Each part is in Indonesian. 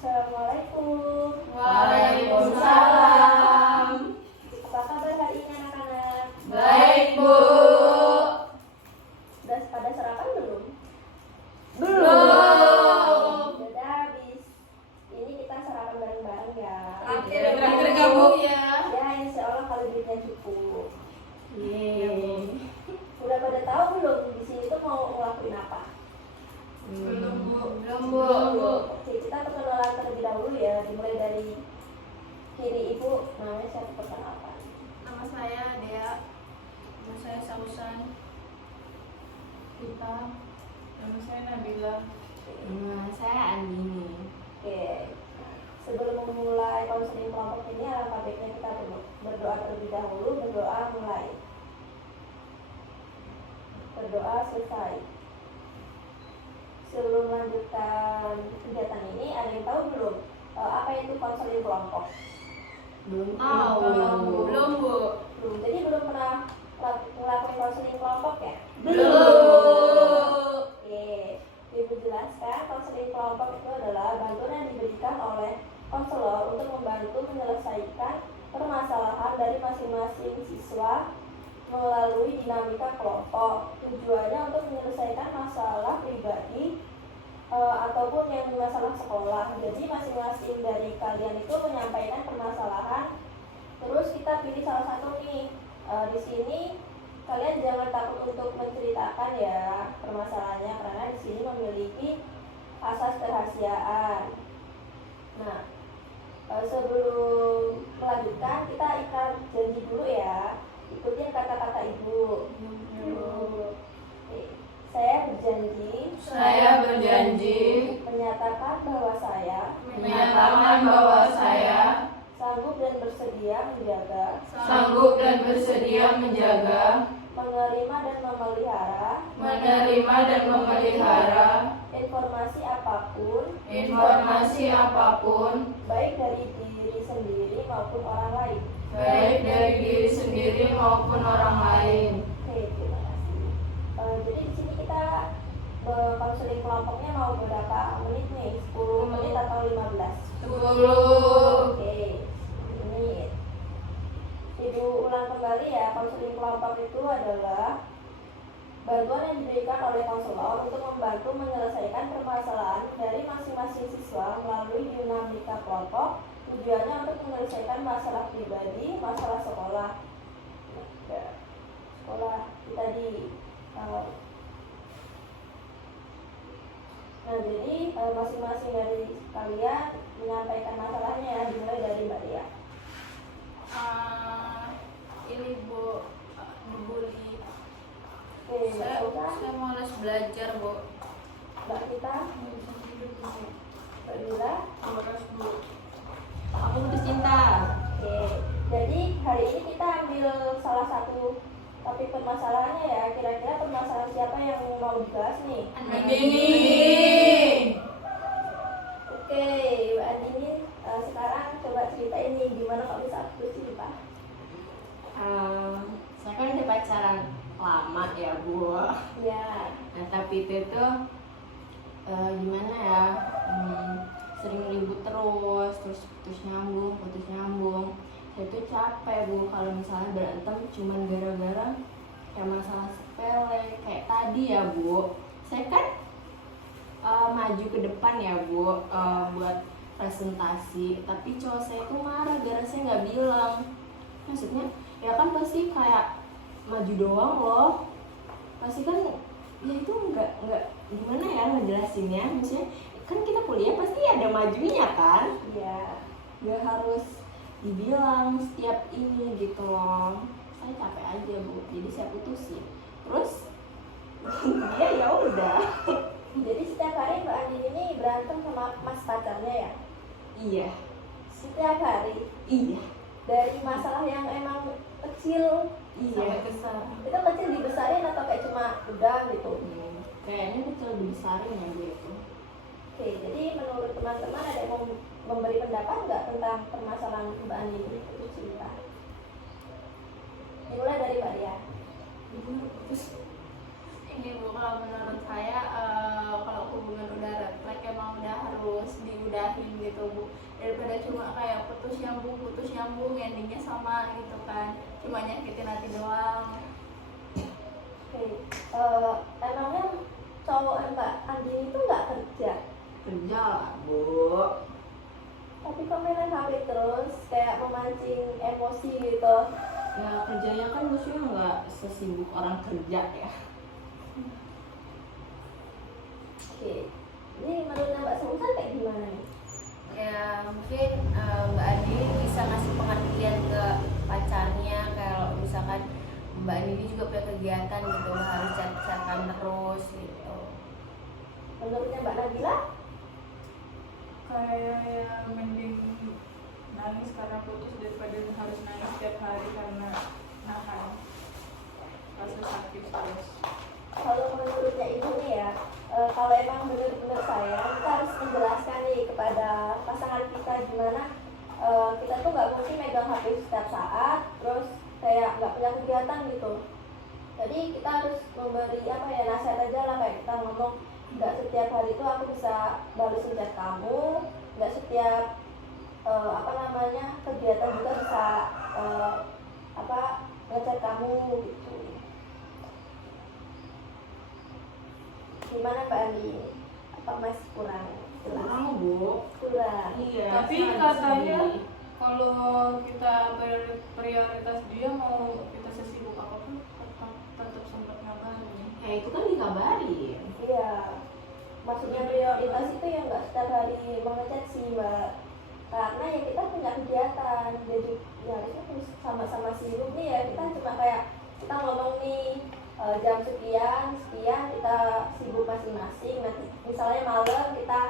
Assalamualaikum. Waalaikumsalam. Apa kabar hari ini anak-anak? Baik, Bu. Sudah pada sarapan belum? Belum. Sudah habis. Ini kita sarapan bareng-bareng ya. Terakhir gabung ya. Ya, insya Allah kalau duitnya cukup. Yeay. Udah pada tahu belum di sini tuh mau ngelakuin apa? Belum, Bu. Belum. Oke, kita perkenalan terlebih dahulu ya. Dimulai dari kiri ibu. Namanya siapa, perkenalkan? Nama saya Dea. Nama saya Sausan. Kita. Nama saya Nabila. Nama saya Andini. Oke. Sebelum memulai konseling kelompok ini, alangkah baiknya kita berdoa terlebih dahulu. Berdoa mulai. Berdoa selesai. Sebelum melanjutkan kegiatan ini, ada yang tahu belum apa itu konseling kelompok? Belum Belum, Bu. Belum. Jadi belum pernah ngelakuin konseling kelompok ya? Belum. Oke. Ibu jelaskan, konseling kelompok itu adalah bantuan yang diberikan oleh konselor untuk membantu menyelesaikan permasalahan dari masing-masing siswa melalui dinamika kelompok. Tujuannya untuk menyelesaikan masalah pribadi ataupun yang masalah sekolah. Jadi masing-masing dari kalian itu menyampaikan permasalahan. Terus kita pilih salah satu nih. Di sini kalian jangan takut untuk menceritakan ya permasalahannya, karena di sini memiliki asas kerahasiaan. Nah, sebelum melanjutkan kita ikrar janji dulu ya. Ikutin kata-kata ibu. Oke. Saya berjanji menyatakan bahwa saya sanggup dan bersedia menjaga, menerima dan memelihara informasi apapun baik dari diri sendiri maupun orang lain. Oke, terima kasih. Jadi di sini kita konseling kelompoknya mau berapa menit nih? 10 menit atau 15? 10. Oke, 10 menit. Ibu ulang kembali ya, konseling kelompok itu adalah bantuan yang diberikan oleh konselor untuk membantu menyelesaikan permasalahan dari masing-masing siswa melalui dinamika kelompok. Tujuannya untuk menyelesaikan masalah pribadi, masalah sekolah. Sekolah kita di Nah, jadi masing-masing dari kalian menyampaikan masalahnya ya, dimulai dari Mbak Dia. Ini Bu, dibully. Oke, Mbak Saya Sultan, malas belajar, Bu. Mbak Kita, Mbak Dila. Terima kasih, Bu. Aku putus cinta. Oke, jadi hari ini kita ambil salah satu topik permasalahannya ya. Kira-kira permasalahan siapa yang mau dibahas nih? Andini. Oke, Mbak Andini, sekarang coba ceritain nih gimana kok bisa putus cinta. Saya kan udah pacaran lama ya, Bu. Ya, Nah, tapi itu tuh gimana ya? Sering ribut terus putus nyambung. Saya tuh capek, Bu, kalau misalnya berantem cuman gara-gara kayak masalah sepele kayak tadi ya, Bu. Saya kan maju ke depan ya, Bu, buat presentasi, tapi cowok saya tuh marah gara saya nggak bilang. Maksudnya ya kan pasti kayak maju doang loh, pasti kan ya itu nggak gimana ya ngejelasinnya. Maksudnya kan kita kuliah pasti ada majunya kan, iya. nggak harus dibilang setiap ini gitu loh. Saya capek aja, Bu, jadi saya putusin. Terus dia ya udah. Jadi setiap hari Mbak Andini ini berantem sama mas pacarnya ya? Iya. Setiap hari? Iya. Dari masalah yang emang kecil Iya. Besar. itu kecil dibesarin atau kayak cuma udah gitu? Kayaknya kecil dibesarin ya gitu. Oke, jadi menurut teman-teman ada yang mau memberi pendapat nggak tentang permasalahan Mbak Andini putus cinta? Dimulai dari Mbak Dia. Ini Bu, kalau menurut saya kalau hubungan udah red flag emang udah harus diudahin gitu Bu, daripada cuma kayak putus nyambung endingnya sama gitu kan, cuma nyakitin hati doang. Oke. Emangnya cowok Mbak Andini itu nggak kerja? Kerja lah bu. Tapi kok main HP terus, kayak memancing emosi gitu. Ya kerjanya kan maksudnya nggak sesibuk orang kerja ya. Oke. Ini menurut Mbak Sungsan kayak gimana nih? Ya mungkin Mbak Andi bisa ngasih pengertian ke pacarnya kalau misalkan Mbak Andi juga punya kegiatan gitu, nggak harus chat-chatan terus gitu. Menurutnya Mbak Nabila? Kayak ya mending nangis karena putus daripada harus nangis setiap hari karena nahan rasa sakit terus. Kalau menurutnya ibu nih ya, kalau emang benar-benar sayang, kita harus menjelaskan nih kepada pasangan kita gimana kita tuh nggak mungkin megang HP setiap saat, terus kayak nggak punya kegiatan gitu. Jadi kita harus memberi apa ya, nasihat aja lah, kayak kita ngomong nggak setiap hari itu aku bisa balesin chat kamu, nggak setiap kegiatan juga bisa ngechat kamu gitu. Gimana Mbak Andi? Apa masih kurang jelas? Kurang bu. Kurang. Iya. Tapi saya katanya di sini. kalau kita prioritas dia mau kita sesibuk apapun tetap sempat ngabarin. Ya itu kan dikabarin. Iya. Maksudnya prioritas itu ya nggak setiap hari mengechat sih Mbak. Karena ya kita punya kegiatan, jadi ya harusnya sama-sama sibuk nih ya. Kita cuma kayak kita ngomong nih jam sekian kita sibuk masing-masing. Nanti misalnya malam kita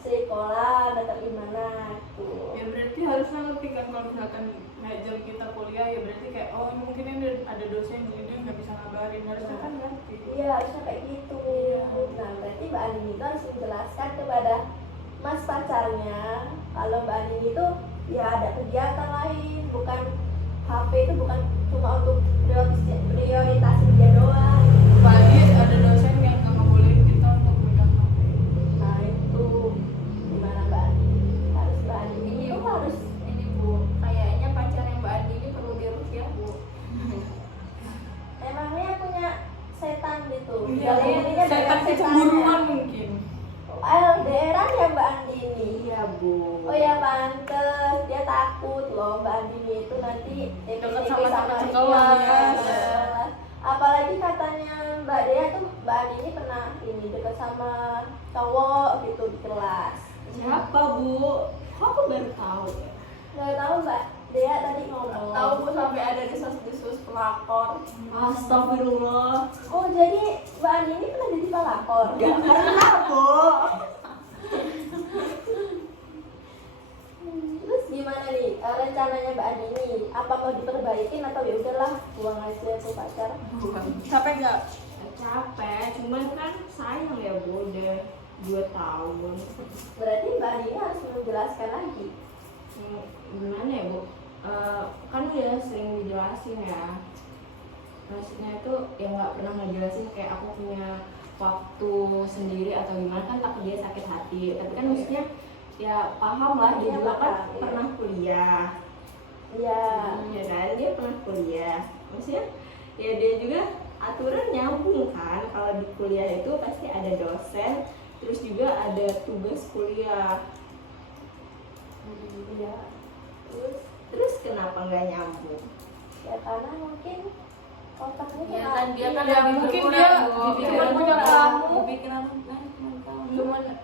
sekolah atau gimana gitu. Ya berarti harusnya ngerti kan kalau misalkan kayak jam kita kuliah ya berarti kayak oh mungkin ini ada dosen jadi dia nggak bisa ngabarin, harusnya kan ngerti. Iya harusnya kayak gitu. Nah berarti Mbak Andini itu harus menjelaskan kepada mas pacarnya kalau Mbak Andini itu ya ada kegiatan lain, bukan HP itu bukan cuma untuk prioritasin dia doang. Apalagi ada dosen yang nggak ngebolehin kita untuk megang HP. Nah itu gimana Mbak Andini? Harus Mbak Andini Ini itu Bu, harus ini Bu, kayaknya pacarnya Mbak Andi ini perlu diruqyah Bu. emangnya punya setan gitu. Iya, Galerinya setan banyak kecemburuan mungkin. LDRan ya Mbak Andini. Iya bu. Oh ya pantes, dia takut loh Mbak Andini itu nanti Deket sama dia. sekelas. Apalagi katanya Mbak Dea tuh Mbak Andini pernah ini deket sama cowok gitu di kelas. Siapa bu? Kok aku baru tahu ya? Nggak tahu Mbak Dea tadi ngomong. Tahu Bu sampai ada desus-desus pelakor. Astagfirullah. Oh jadi Mbak Andini pernah jadi pelakor? Gak pernah bu. Terus gimana nih rencananya Mbak Andini? Apa mau diperbaikin atau ya udahlah buang aja tuh pacar? Capek nggak? Capek, cuman kan sayang ya bu, udah 2 tahun. Berarti Mbak Andini harus menjelaskan lagi. Gimana ya bu? Kan udah sering dijelasin ya. Maksudnya itu ya nggak pernah ngejelasin kayak aku punya waktu sendiri atau gimana, kan takut dia sakit hati. Tapi kan maksudnya ya paham lah, dia Iya, juga kan paham, iya. pernah kuliah. Iya. Ya kan, dia pernah kuliah. Maksudnya ya dia juga aturan nyambung kan. Kalau di kuliah itu pasti ada dosen, terus juga ada tugas kuliah. Iya. Terus kenapa nggak nyambung? Ya karena mungkin otaknya Ya cuma kan dia kan Ya, lebih mungkin berkurang, dia Bu. cuma punya Berkurang. kamu. Pikiran kan cuma kamu.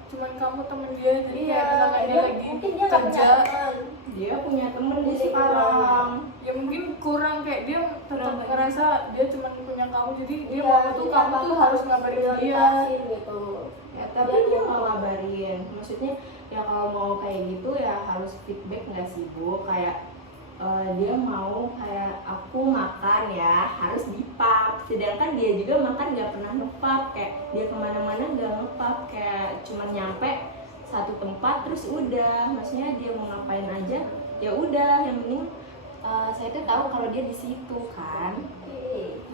Cuman kamu temen dia jadi iya, kayak misalkan dia dia lagi mungkin dia nggak punya kerja teman. Dia punya temen di Di Semarang. ya mungkin kurang, kayak dia tetap Kurang. ngerasa dia cuma punya kamu jadi dia Iya, mau tuh jadi kamu apa-apa tuh harus ngabarin dia. prioritasin gitu. Ya, tapi dia nggak ngabarin. Maksudnya ya kalau mau kayak gitu ya harus feedback nggak sih bu? Kayak dia mau kayak aku makan ya harus dipap, sedangkan dia juga makan nggak pernah ngepap, kayak dia kemana-mana nggak ngepap, kayak cuma nyampe satu tempat terus udah. Maksudnya dia mau ngapain aja ya udah, yang penting saya tuh tahu kalau dia di situ kan.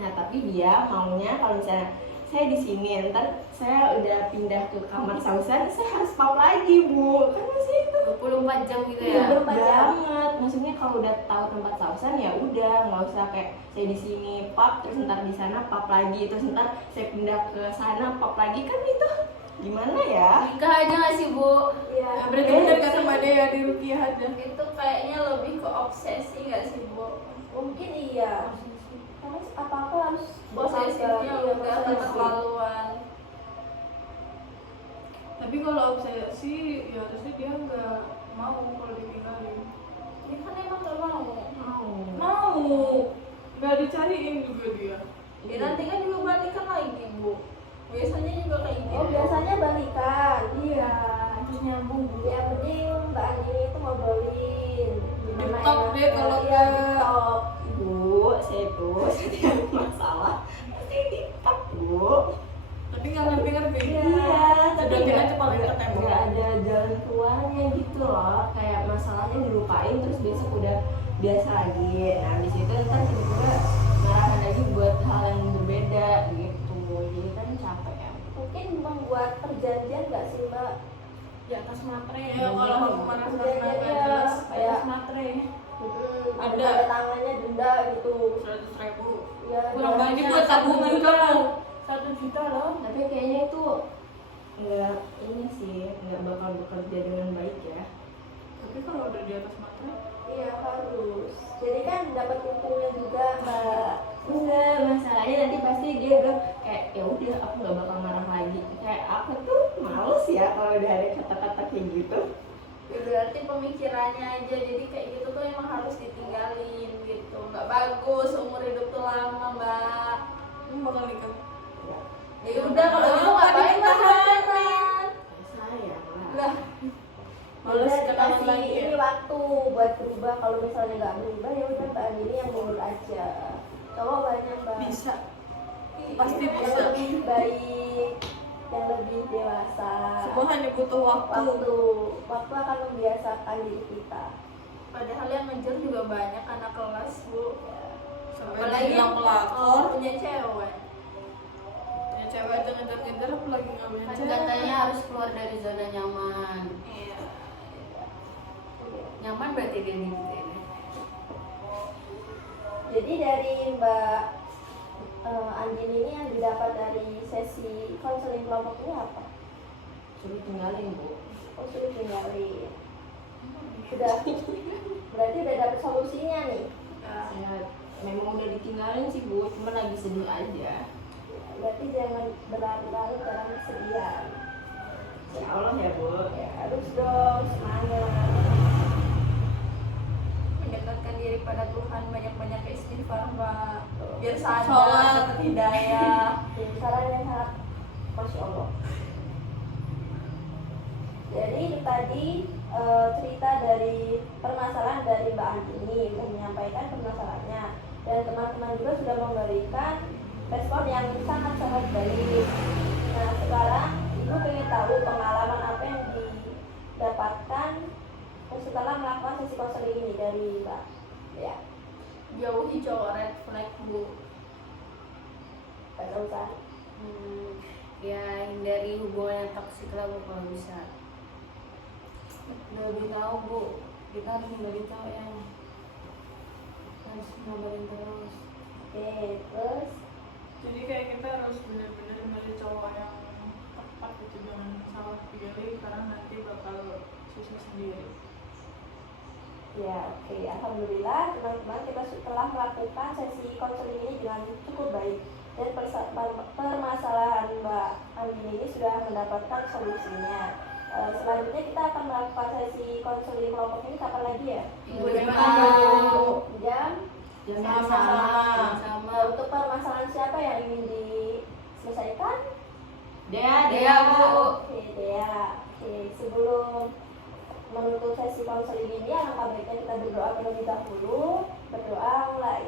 Nah tapi dia maunya kalau misalnya saya di sini, ntar saya udah pindah ke kamar sausan, saya harus pap lagi bu, kan masih jam gitu Iya, ya. 24 jam. banget. Maksudnya kalau udah tahu tempat sausan ya udah, nggak usah kayak saya di sini pub terus ntar di sana pub lagi, terus ntar saya pindah ke sana pub lagi, kan itu gimana ya? Nikah aja nggak sih Bu? Iya. Nah, berarti benar kata Mbak Dea di Rukiah aja. Itu kayaknya lebih ke obsesi nggak sih Bu? Mungkin iya. Harus apa-apa harus Posesifnya iya, udah posesif. keterlaluan. Tapi kalau obsesi ya harusnya dia nggak mau kalau ditinggalin. Ini kan emang nggak mau. Mau, nggak dicariin juga dia. Ya nanti kan juga balikan lagi Bu. Biasanya juga kayak gitu. Oh, biasanya balikan. Iya, terus nyambung. Ya penting Mbak Andini itu ngobrolin gimana Di-talk deh kalau iya, nggak. di-talk. Bu, saya tuh setiap masalah pasti ditap Bu. Tapi nggak ngerti-ngerti. Iya, tapi Sudah kita nggak cepalin ke tembok. nggak ada jalan keluarnya gitu loh. Kayak masalahnya dilupain terus besok udah biasa lagi. Nah, habis itu ntar tiba-tiba ngarahin lagi buat hal yang berbeda gitu. Jadi kan capek ya. Mungkin membuat perjanjian nggak sih Mbak? Di atas matre. Ya kalau mau pemanasan Perjanjian nggak ya, jelas. Di kayak atas matre. ada tangannya denda gitu. 100.000. Ya, Kurang ya. banyak buat tabungan kamu. 1 juta loh. Tapi kayaknya itu nggak ini sih, nggak bakal bekerja dengan baik ya. Tapi kalau udah di atas matre, Iya harus. Jadi kan dapat untungnya juga Mbak. Enggak, masalahnya nanti pasti dia bilang kayak ya udah aku nggak bakal marah lagi. Kayak aku tuh males ya kalau udah ada kata-kata kayak gitu. Ya berarti pemikirannya aja. Jadi kayak gitu tuh emang harus ditinggalin gitu. Nggak bagus, umur hidup tuh lama Mbak. bakal nikah. Ya udah kalau gitu ngapain Mbak pacaran? Sayang lah. Lah, Males Udah kenalan dikasih lagi ya. ini waktu buat berubah. Kalau misalnya nggak berubah ya udah Mbak Andini yang mundur aja. Cowok banyak Mbak. Bisa. Pasti Yang bisa. lebih baik, yang lebih dewasa. Semua hanya butuh waktu. Waktu akan membiasakan diri kita. padahal yang ngejar juga banyak anak kelas Bu. Sampai Apalagi bilang yang pelakor. punya cewek. Ya cewek aja ngejar-ngejar apalagi ngambil Kan cewek. katanya harus keluar dari zona nyaman. Iya. Nyaman berarti dia nih gitu ya. Jadi dari Mbak Andini ini yang didapat dari sesi konseling kelompok ini apa? Suruh tinggalin Bu. Oh sudah tinggalin. Sudah. Berarti udah dapet solusinya nih. Ya memang udah ditinggalin sih Bu, cuma lagi sedih aja. Berarti jangan berlarut-larut dalam kesedihan. Ya Allah ya Bu. Ya harus dong semangat. Mendekatkan diri pada Tuhan, banyak-banyak istighfar Mbak. Biar sadar Sholat. dapat hidayah. Jadi saran yang sangat Masya Allah. Jadi itu tadi cerita dari permasalahan dari Mbak Andini menyampaikan permasalahannya, dan teman-teman juga sudah memberikan respon yang sangat-sangat baik. Nah sekarang Ibu ingin tahu pengalaman apa yang didapatkan setelah melakukan sesi konseling ini dari Mbak. Ya, Jauhi cowok red flag Bu. Mbak Tauzan. Ya hindari hubungan yang toksik lah Bu kalau bisa. Udah lebih tahu Bu, kita harus hindari cowok yang harus ngabarin terus. Oke, terus Jadi kayak kita harus benar-benar milih cowok yang tepat gitu, jangan salah pilih karena nanti bakal susah sendiri. ya oke, alhamdulillah teman-teman kita telah melakukan sesi konseling ini dengan cukup baik, dan permasalahan Mbak Andini ini sudah mendapatkan solusinya. Selanjutnya kita akan melakukan sesi konseling kelompok ini kapan lagi ya? Minggu depan. Jam. Sama. Nah, untuk permasalahan siapa yang ingin diselesaikan? Dea Bu. Oke, Dea. Oke, sebelum menutup sesi konseling ini, alangkah baiknya kita berdoa terlebih dahulu. Berdoa mulai.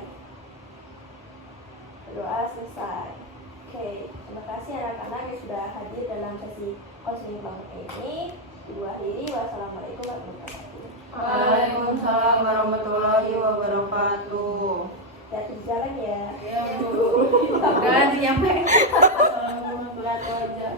Berdoa selesai. Oke, terima kasih anak-anak yang sudah hadir dalam sesi konseling kelompok ini. Ibu akhiri, wassalamualaikum warahmatullahi wabarakatuh. Waalaikumsalam warahmatullahi wabarakatuh. Hati di jalan ya. Ya Bu. Ganti nyampe. Berat aja.